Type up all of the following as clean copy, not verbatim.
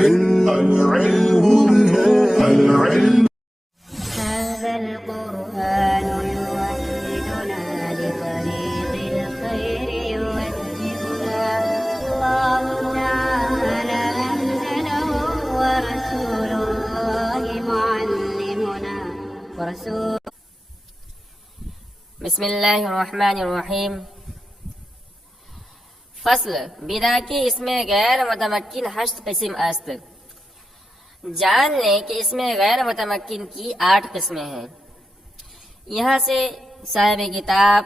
العلم هذا القرآن يوحدنا لطريق الخير يوجهنا الله تعالى أنزله ورسول الله معلمنا بسم اللہ الرحمن الرحیم۔ فصل بدا کے اس میں غیر متمکن 8 قسم است۔ جان لیں کہ اس میں غیر متمکن کی 8 قسمیں ہیں۔ یہاں سے صاحب کتاب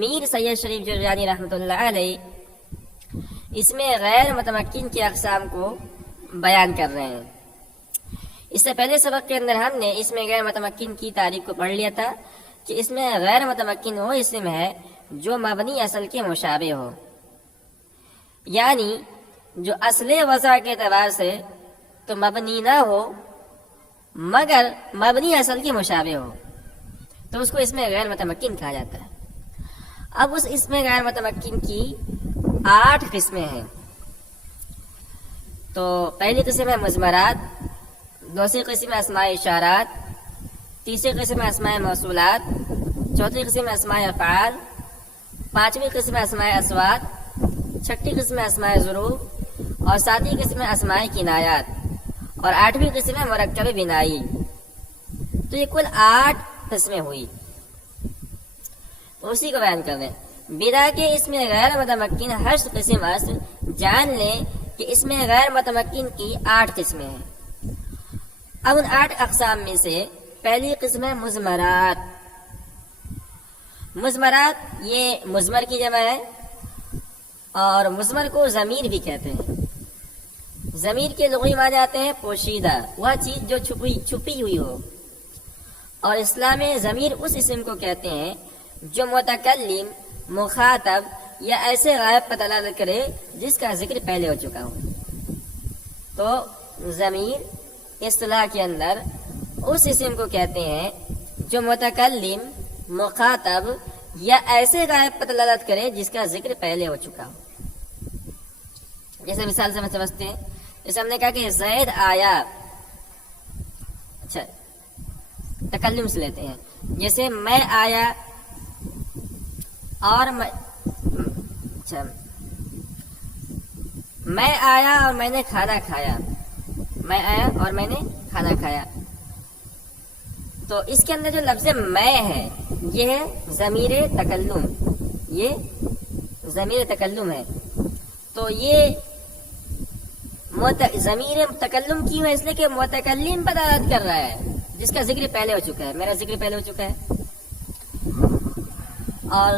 میر سید شریف جرجانی رحمۃ اللہ علیہ اس میں غیر متمکن کی اقسام کو بیان کر رہے ہیں۔ اس سے پہلے سبق کے اندر ہم نے اس میں غیر متمکن کی تعریف کو پڑھ لیا تھا کہ اس میں غیر متمکن وہ اسم ہے جو مبنی اصل کے مشابہ ہو، یعنی جو اصل وضع کے اعتبار سے تو مبنی نہ ہو مگر مبنی اصل کے مشابہ ہو، تو اس کو اس میں غیر متمکن کہا جاتا ہے۔ اب اس اسم غیر متمکن کی 8 قسمیں ہیں۔ تو پہلی قسم ہے مضمرات، دوسری قسم ہے اسماء اشارات، تیسری قسم ہے اسماء موصولات، چوتھی قسم ہے اسماء افعال، پانچویں قسم ہے اسماء اصوات، چھٹی قسم ہے اسماء ظروف، اور ساتویں قسم ہے اسماء کنایات، اور 8ویں قسم ہے مرکب بنائی۔ تو یہ کل 8 قسمیں ہوئی، اسی کو بیان کر رہے ہیں۔ بدا کے اس میں غیر متمکن 8 قسم است، جان لیں کہ اس میں غیر متمکن کی 8 قسمیں ہیں۔ اب ان 8 اقسام میں سے پہلی قسم ہے مضمرات۔ مضمرات یہ مضمر کی جمع ہے، اور مضمر کو ضمیر بھی کہتے ہیں۔ ضمیر کے لغوی معنی آتے ہیں پوشیدہ، وہ چیز جو چھپی ہوئی ہو، اور اسلام میں ضمیر اس اسم کو کہتے ہیں جو متکلم، مخاطب یا ایسے غائب پر دلالت کرے جس کا ذکر پہلے ہو چکا ہو۔ تو ضمیر اصطلاح کے اندر اس اسم کو کہتے ہیں جو متکلم، مخاطب یا ایسے غائب پر دلالت کرے جس کا ذکر پہلے ہو چکا ہو۔ جیسے مثال سے ہم سمجھتے ہیں، جیسے ہم نے کہا کہ زید آیا، اچھا تکلم سے لیتے ہیں، جیسے میں آیا اور میں آیا اور میں نے کھانا کھایا، میں آیا اور میں نے کھانا کھایا۔ تو اس کے اندر جو لفظ میں ہے یہ ہے ضمیر تکلم، یہ ضمیر تکلم ہے۔ تو یہ ضمیر تکلم کیوں ہے؟ اس لیے کہ متکلم پر دلالت کر رہا ہے جس کا ذکر پہلے ہو چکا ہے، میرا ذکر پہلے ہو چکا ہے۔ اور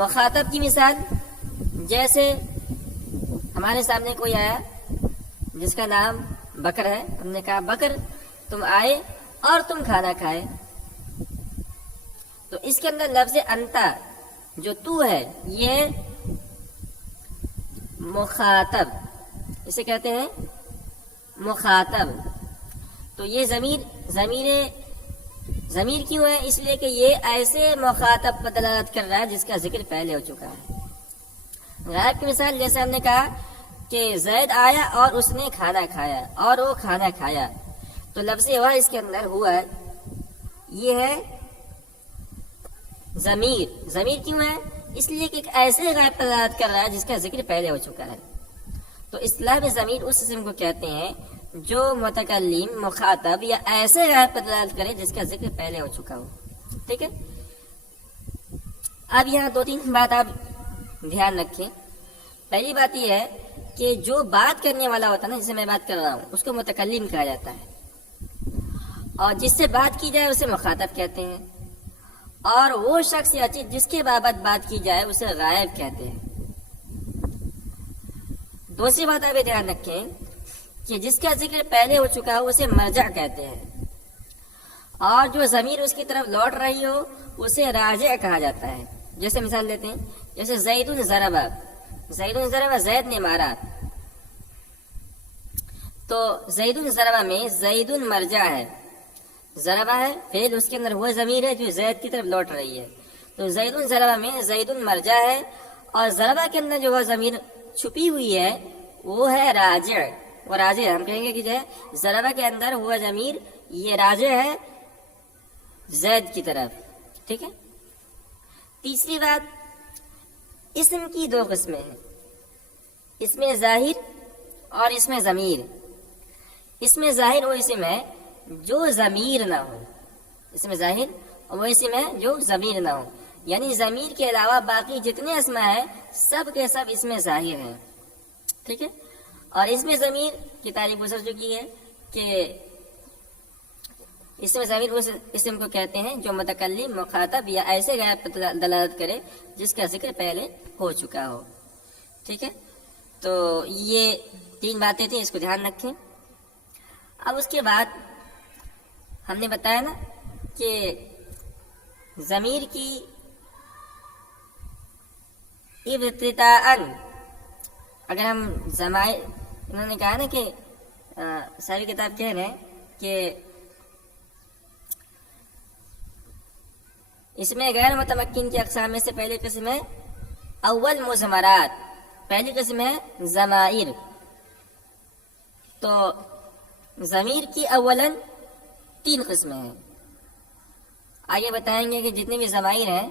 مخاطب کی مثال، جیسے ہمارے سامنے کوئی آیا جس کا نام بکر ہے، ہم نے کہا بکر تم آئے اور تم کھانا کھائے، تو اس کے اندر لفظ انتا جو تو ہے یہ مخاطب، اسے کہتے ہیں مخاطب۔ تو یہ ضمیر کیوں ہے؟ اس لیے کہ یہ ایسے مخاطب پر دلالت کر رہا ہے جس کا ذکر پہلے ہو چکا ہے۔ غائب کی مثال، جیسے ہم نے کہا کہ زید آیا اور اس نے کھانا کھایا اور وہ کھانا کھایا، تو لفظ ہوا اس کے اندر ہوا یہ ہے ضمیر کیوں ہے؟ اس لیے کہ ایک ایسے غائب پر دلالت کر رہا ہے جس کا ذکر پہلے ہو چکا ہے۔ تو اصطلاح میں ضمیر اس اسم کو کہتے ہیں جو متکلم، مخاطب یا ایسے غائب پر دلالت کرے جس کا ذکر پہلے ہو چکا ہو۔ ٹھیک ہے، اب یہاں 2-3 بات آپ دھیان رکھیں۔ پہلی بات یہ ہے کہ جو بات کرنے والا ہوتا ہے نا، جسے میں بات کر رہا ہوں، اس کو متکلم کہا جاتا ہے، اور جس سے بات کی جائے اسے مخاطب کہتے ہیں، اور وہ شخص یا چیز جس کے بابت بات کی جائے اسے غائب کہتے ہیں۔ دوسری بات آپ یہ دھیان رکھیں کہ جس کا ذکر پہلے ہو چکا ہو اسے مرجع کہتے ہیں، اور جو ضمیر اس کی طرف لوٹ رہی ہو اسے راجع کہا جاتا ہے۔ جیسے مثال دیتے ہیں، جیسے زید ضربہ، زید نے مارا، تو زید ضربہ میں زید مرجع ہے، ضربہ ہے فعل، اس کے اندر وہ ضمیر ہے جو زید کی طرف لوٹ رہی ہے، تو زید ضربہ میں زید مرجع ہے، اور ضربہ کے اندر جو وہ ضمیر چھپی ہوئی ہے وہ ہے راجع، وہ راجع ہے. ہم کہیں گے کہ جو ہے ضربہ کے اندر ہوا ضمیر یہ راجع ہے زید کی طرف. ٹھیک ہے. تیسری بات، اسم کی دو قسمیں ہیں، اسم ظاہر اور اسم ضمیر. اسم ظاہر وہ اسم ہے جو ضمیر نہ ہو، اسم ظاہر وہ اسم ہے جو ضمیر نہ ہو، یعنی ضمیر کے علاوہ باقی جتنے اسما ہیں سب کے سب اسم ظاہر ہیں. ٹھیک ہے. اور اسم ضمیر کی تعریف گزر چکی ہے کہ اسم ضمیر اس اسم کو کہتے ہیں جو متکلم، مخاطب یا ایسے غیر پر دلالت کرے جس کا ذکر پہلے ہو چکا ہو. ٹھیک ہے. تو یہ 3 باتیں تھیں، اس کو دھیان رکھیں. اب اس کے بعد ہم نے بتایا نا کہ ضمیر کی ابتداءً اگر ہم ضمائر، انہوں نے کہا نا کہ ساری کتاب کہہ رہے ہیں کہ اس میں غیر متمکن کی اقسام میں سے پہلی قسم ہے اول مضمرات، پہلی قسم ہے ضمائر. تو ضمیر کی اولاً 3 قسمیں ہیں. آگے بتائیں گے کہ جتنے بھی ضمائر ہیں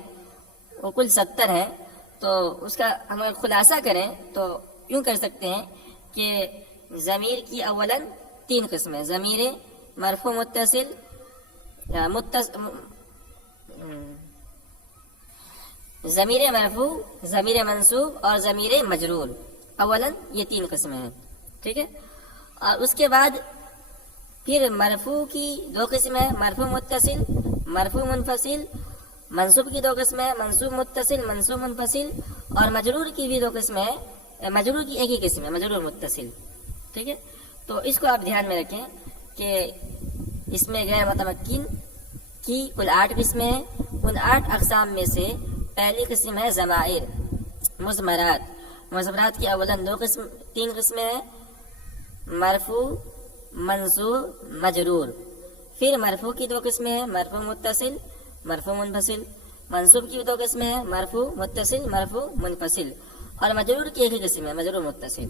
وہ کل 70 ہیں. تو اس کا ہم اگر خلاصہ کریں تو یوں کر سکتے ہیں کہ ضمیر کی اولاً 3 قسمیں، ضمیر مرفوع متصل، ضمیر مرفوع، ضمیر منصوب اور ضمیر مجرور. اولاً یہ 3 قسمیں ہیں. ٹھیک ہے. اور اس کے بعد پھر مرفوع کی 2 قسمیں ہیں، مرفوع متصل، مرفوع منفصل. منصوب کی 2 قسمیں ہیں، منصوب متصل، منصوب منفصل. اور مجرور کی بھی 2 قسمیں ہیں، مجرور کی ایک ہی قسم ہے، مجرور متصل. ٹھیک ہے. تو اس کو آپ دھیان میں رکھیں کہ اس میں غیر متمکن کی کل 8 قسمیں ہیں. ان 8 اقسام میں سے پہلی قسم ہے ضمائر، مضمرات. مضمرات کی اولاً 3 قسمیں ہیں، مرفوع، منصوب، مجرور. پھر مرفوع کی 2 قسمیں ہیں، مرفوع متصل، مرفوع منفصل. منصوب کی 2 قسمیں ہیں، مرفوع متصل، مرفوع منفصل. اور مجرور کی ایک ہی قسم ہے، مجرور متصل.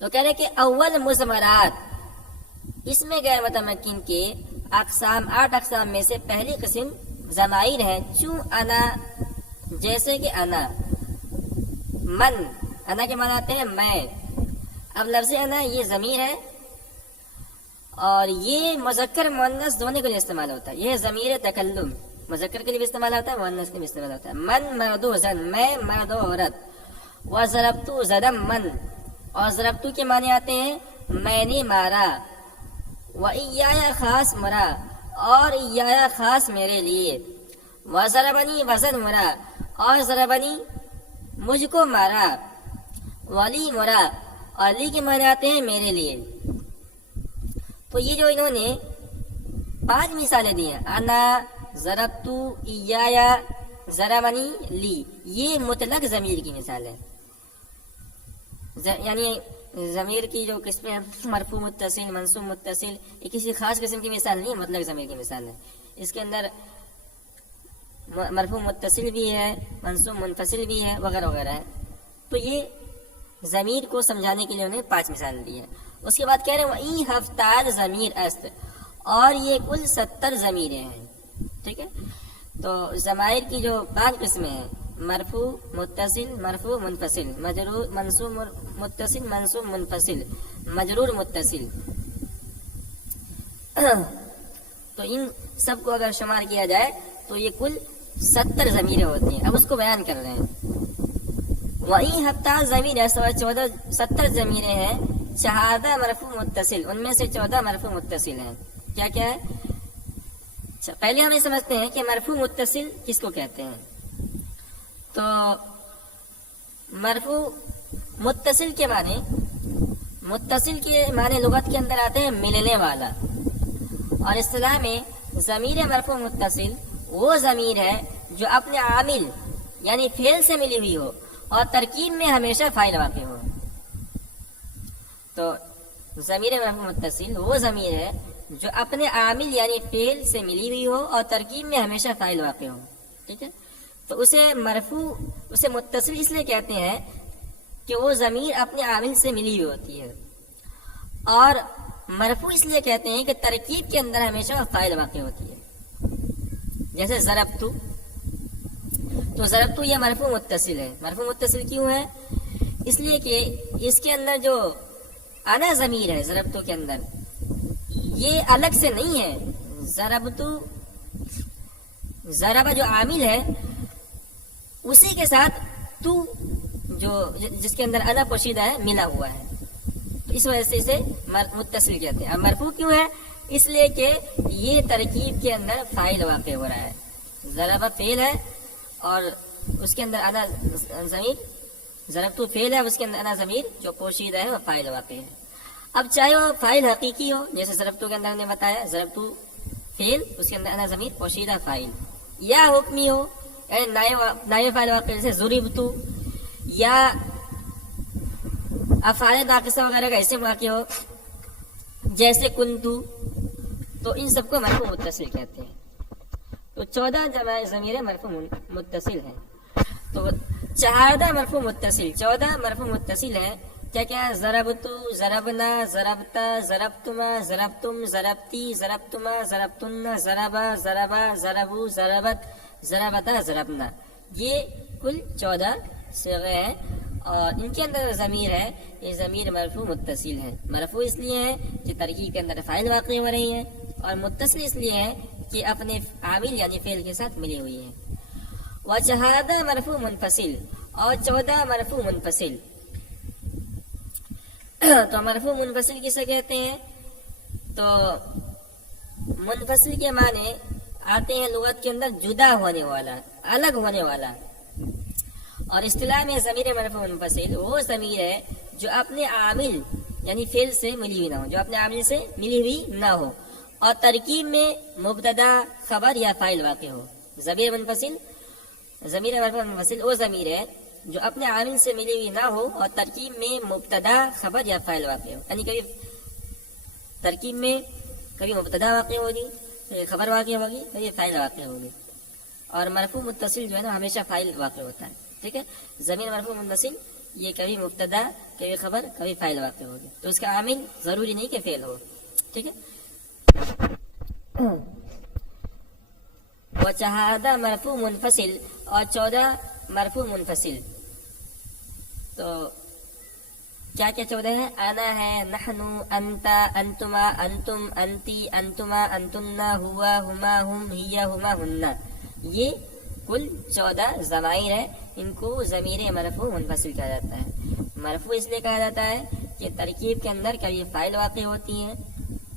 تو کہہ رہے کہ اول مضمرات، اس میں غیر متمکن کے اقسام 8 اقسام میں سے پہلی قسم ضمائر ہیں. چوں انا، جیسے کہ انا، من. انا کے معنی آتے ہیں میں. اب لفظ انا یہ ضمیر ہے اور یہ مذکر مؤنث دونوں کے لیے استعمال ہوتا ہے. یہ ضمیر تکلم، مذکر کے لیے بھی استعمال ہوتا ہے، مؤنث کے لیے بھی استعمال ہوتا ہے. من مرد و زن، میں مرد و عورت. وضربت زدم من، اور ضربت کے معنی آتے ہیں میں نے مارا. وإياي خاص مرا، اور ایایا خاص میرے لیے. وضربنی وزن مرا، اور ضربنی مجھ کو مارا. ولی مرا، اور لی کے معنی آتے ہیں میرے لیے. تو یہ جو انہوں نے 5 مثالیں دی ہیں، انا، ضربتو، ایایا، ضربنی، لی، یہ مطلق ضمیر کی مثال ہے. یعنی ضمیر کی جو قسمیں ہیں مرفوع متصل، منصوب متصل، یہ کسی خاص قسم کی مثال نہیں، مطلق ضمیر کی مثال ہے. اس کے اندر مرفوع متصل بھی ہے، منصوب منفصل بھی ہے، وغیرہ وغیرہ ہے. تو یہ ضمیر کو سمجھانے کے لیے انہیں 5 مثال دی ہے. اس کے بعد کہہ رہے ہیں وَإِن ہفتاد ضمیر است، اور یہ کل 70 ضمیریں ہیں. ٹھیک ہے. تو ضمائر کی جو 5 قسمیں ہیں، مرفوع متصل، مرفوع منفصل، مجرور، منصوب متصل، منصوب منفصل، مجرور متصل. تو ان سب کو اگر شمار کیا جائے تو یہ کل 70 ضمیریں ہوتی ہیں. اب اس کو بیان کر رہے ہیں. وہی ہفتہ ضمیر ہے 70 ضمیریں ہیں. شہادہ مرفوع متصل، ان میں سے 14 مرفوع متصل ہیں. کیا کیا ہے؟ پہلے ہم یہ سمجھتے ہیں کہ مرفوع متصل کس کو کہتے ہیں. تو مرفوع متصل کے معنی لغت کے اندر آتے ہیں ملنے والا. اور اصطلاح میں ضمیر مرفوع متصل وہ ضمیر ہے جو اپنے عامل یعنی فعل سے ملی ہوئی ہو اور ترکیب میں ہمیشہ فاعل واقع ہو. تو ضمیر مرفوع متصل وہ ضمیر ہے جو اپنے عامل یعنی فعل سے ملی ہوئی ہو اور ترکیب میں ہمیشہ فاعل واقع ہو. ٹھیک ہے. تو اسے متصل اس لیے کہتے ہیں کہ وہ ضمیر اپنے عامل سے ملی ہوئی ہوتی ہے. اور مرفوع اس لیے کہتے ہیں کہ ترکیب کے اندر ہمیشہ فاعل واقع ہوتی ہے. جیسے ضربتو، تو ضربتو یہ مرفوع متصل ہے. مرفوع متصل کیوں ہے؟ اس لیے کہ اس کے اندر جو انا ضمیر ہے ضربتو کے اندر، یہ الگ سے نہیں ہے. ضربتو، ضربہ جو عامل ہے اسی کے ساتھ تو جو جس کے اندر انا پوشیدہ ہے ملا ہوا ہے، تو اس وجہ سے اسے متصل کہتے ہیں. اور مرفوع کیوں ہے؟ اس لیے کہ یہ ترکیب کے اندر فاعل واقع ہو رہا ہے. ضربہ فعل ہے اور اس کے اندر انا ضمیر، ضربتو فعل ہے، اس کے اندر انا ضمیر جو پوشیدہ ہے وہ فاعل واقع ہے. اب چاہے وہ فاعل حقیقی ہو جیسے ضربتو کے اندر نے بتایا، ضربتو فعل، اس کے اندر انا ضمیر پوشیدہ فاعل، یا حکمی ہو یعنی نائب فاعل واقع جیسے ضربتو، یا افعال ناقصہ وغیرہ کا اسم واقع ہو جیسے کنتو، تو ان سب کو مرفوع متصل کہتے ہیں. تو 14 جمع ضمیر مرفوع متصل ہے. تو 14 مرفوع متصل، 14 مرفوع متصل ہے. کیا کیا؟ ضربتو، ضربنا، ضربتا، ضربتما، ضربتم، ضربتی، ضربتما، ضربتن، ضربا، ضربا، ضربو، ضربت، ضربتا، ضربنا. یہ کل 14 صیغے ہیں اور ان کے اندر ضمیر ہے یہ ضمیر مرفوع متصل ہے. مرفوع اس لیے ہے کہ ترکیب کے اندر فاعل واقع ہو رہی ہیں، اور متصل اس لیے ہے کہ اپنے عامل یعنی فعل کے ساتھ ملی ہوئی ہے. وشہادہ مرفوع منفصل، اور 14 مرفوع منفصل. تو مرفوع منفصل کسے کہتے ہیں؟ تو منفصل کے معنی آتے ہیں لغت کے اندر جدا ہونے والا، الگ ہونے والا. اور اصطلاح میں ضمیر مرفوع منفصل وہ ضمیر ہے جو اپنے عامل یعنی فعل سے ملی ہوئی نہ ہو، جو اپنے عامل سے ملی ہوئی نہ ہو، اور ترکیب میں مبتدا، خبر یا فاعل واقع ہو. ضمیر منفصل، ضمیر مرفوع منفصل وہ ضمیر ہے جو اپنے عامل سے ملی ہوئی نہ ہو اور ترکیب میں مبتدا، خبر یا فاعل واقع ہو. یعنی کبھی ترکیب میں کبھی مبتدا واقع ہوگی، کبھی خبر واقع ہوگی، کبھی فاعل واقع ہوگی. اور مرفوع متصل جو ہے نا ہمیشہ فاعل واقع ہوتا ہے. ٹھیک ہے، ضمیر مرفوع منفصل یہ کبھی مبتدا، کبھی خبر، کبھی فاعل واقع ہوگی. تو اس کا عامل ضروری نہیں کہ فعل ہو. ٹھیک ہے. وشہادہ مرفوع منفصل، اور 14 مرفوع منفصل. تو کیا کیا 14 ہے؟ انا ہے، نحنو، انتا، انتما، انتم، انتی، انتما، انتنا، ہوا، ہما، ہم، ہیا، ہما، ہننا. یہ کل 14 ضمائر ہے. ان کو ضمیر مرفوع منفصل کہا جاتا ہے. مرفوع اس لیے کہا جاتا ہے کہ ترکیب کے اندر کبھی فاعل واقع ہوتی ہیں،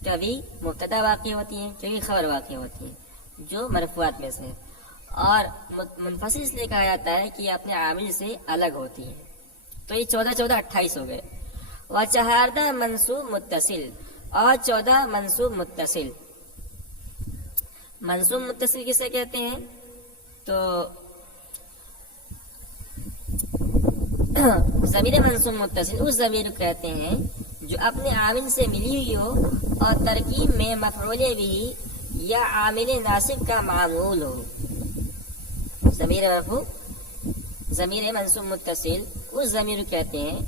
کبھی مبتدا واقع ہوتی ہیں، کبھی خبر واقع ہوتی ہیں جو مرفوعات میں سے. اور منفصل اس لیے کہا جاتا ہے کہ یہ اپنے عامل سے الگ ہوتی ہے. تو یہ 14 14 28 ہو گئے. وشہادہ منصوب متصل، اور 14 منصوب متصل. منصوب متصل کسے کہتے ہیں؟ تو ضمیر منصوب متصل اس ضمیر کو کہتے ہیں جو اپنے عامل سے ملی ہوئی ہو اور ترکیب میں مفعول بھی یا عامل ناصب کا معمول ہو. ضمیر منصوب متصل اس ضمیر کو کہتے ہیں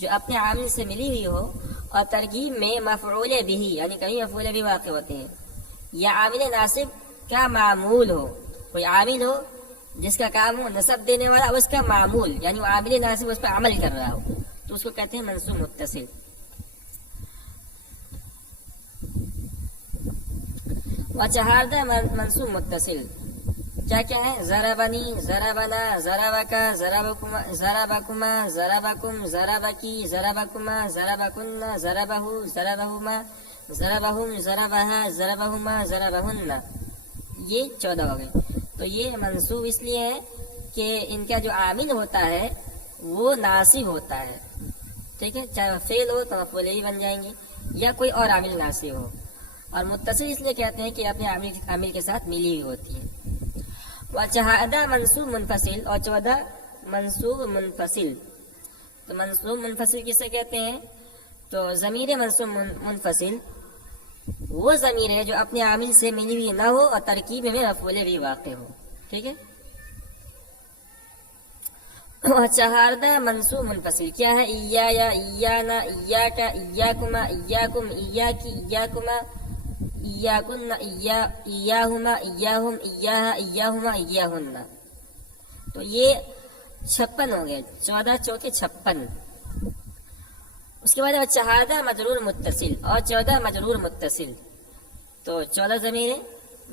جو اپنے عامل سے ملی ہوئی ہو اور ترکیب میں مفعول بھی یعنی کبھی مفعول بھی واقع ہوتے ہیں یا عامل ناصب کا معمول ہو. کوئی عامل ہو جس کا کام ہو نصب دینے والا، اس کا معمول یعنی وہ عامل ناصب اس پہ عمل کر رہا ہو، تو اس کو کہتے ہیں منصوب متصل. وشہادہ منصوب متصل کیا کیا ہے؟ ضربنی، ضربنا، ضربکا، ضربکما، ضربکما، ضربکم، ضربکی، ضربکما، ضربکن، ضربہ، ضربہما، ضربہم، ضربہا، ضربہما، ضربہن. یہ 14 ہو گئے. تو یہ منصوب اس لیے ہے کہ ان کا جو عامل ہوتا ہے وہ ناصب ہوتا ہے. ٹھیک ہے، چاہے فعل ہو تو مفعول بھی بن جائیں گے یا کوئی اور عامل ناصب ہو. اور متصل اس لیے کہتے ہیں کہ اپنے عامل کے ساتھ ملی ہوئی ہوتی ہے. وشہادہ منصوب منفصل، اور 14 منصوب منفصل. تو منصوب منفصل کسے کہتے ہیں؟ تو ضمیر منصوب منفصل وہ ضمیر ہے جو اپنے عامل سے ملی ہوئی نہ ہو اور ترکیب میں مفعول بھی واقع ہو. ٹھیک ہے. چہاردہ منصوب منفصل کیا ہے؟ ایایا، ایانا، ایاکا، ایاکما، ایاکم، ایاکی، ایاکما، ایاکن، ایاہما، ایاہم، ایاہا، ایاہما، ایاہن. تو یہ 56 ہو گئے، 14 چوکے 56. اس کے بعد چہاردہ مجرور متصل اور 14 مجرور متصل. تو 14 ضمیر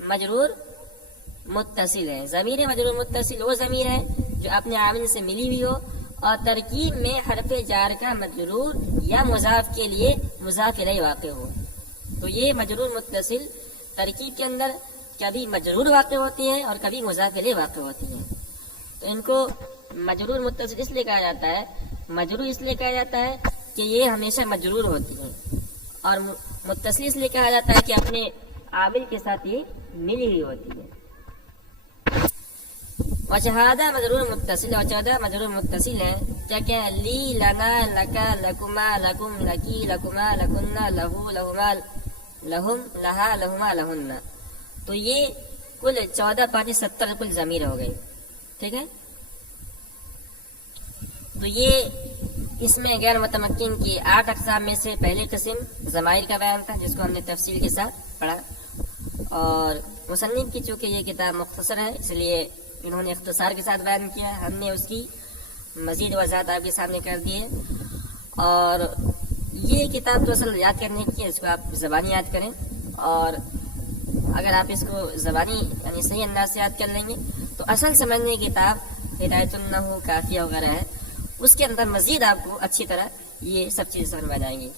مجرور متصل ہے. ضمیر مجرور متصل وہ ضمیر ہے جو اپنے عامل سے ملی ہوئی ہو اور ترکیب میں حرف جار کا مجرور یا مضاف کے لیے مضاف الیہ واقع ہو. تو یہ مجرور متصل ترکیب کے اندر کبھی مجرور واقع ہوتی ہے اور کبھی مضاف الیہ واقع ہوتی ہے. تو ان کو مجرور متصل اس لیے کہا جاتا ہے، مجرور اس لیے کہا جاتا ہے کہ یہ ہمیشہ مجرور ہوتی ہے، اور متصل اس لیے کہا جاتا ہے کہ اپنے عامل کے ساتھ یہ ملی ہوئی ہوتی ہے. وشہادہ مجرور متصل اور 14 مجرور متصل ہیں. کیا کیا ہے؟ لی، لنا، لکا، لکما، لکم، لکی، لکما، لکنا، لہو، لہما، لہم، لہا، لہما، لہن. تو یہ کل 14 5 70 کل ضمیر ہو گئے. ٹھیک ہے. تو یہ اس میں غیر متمکن کی 8 اقسام میں سے پہلی قسم ضمائر کا بیان تھا، جس کو ہم نے تفصیل کے ساتھ پڑھا. اور مصنف کی چونکہ یہ کتاب مختصر ہے اس لیے انہوں نے اختصار کے ساتھ بیان کیا، ہم نے اس کی مزید وضاحت آپ کے سامنے کر دی ہے. اور یہ کتاب تو اصل یاد کرنے کی ہے، اس کو آپ زبانی یاد کریں، اور اگر آپ اس کو زبانی یعنی صحیح انداز سے یاد کر لیں گے تو اصل سمجھنے کی کتاب ہدایت النحو، کافیہ وغیرہ ہے، اس کے اندر مزید آپ کو اچھی طرح یہ سب چیزیں سمجھ میں آ جائیں گی.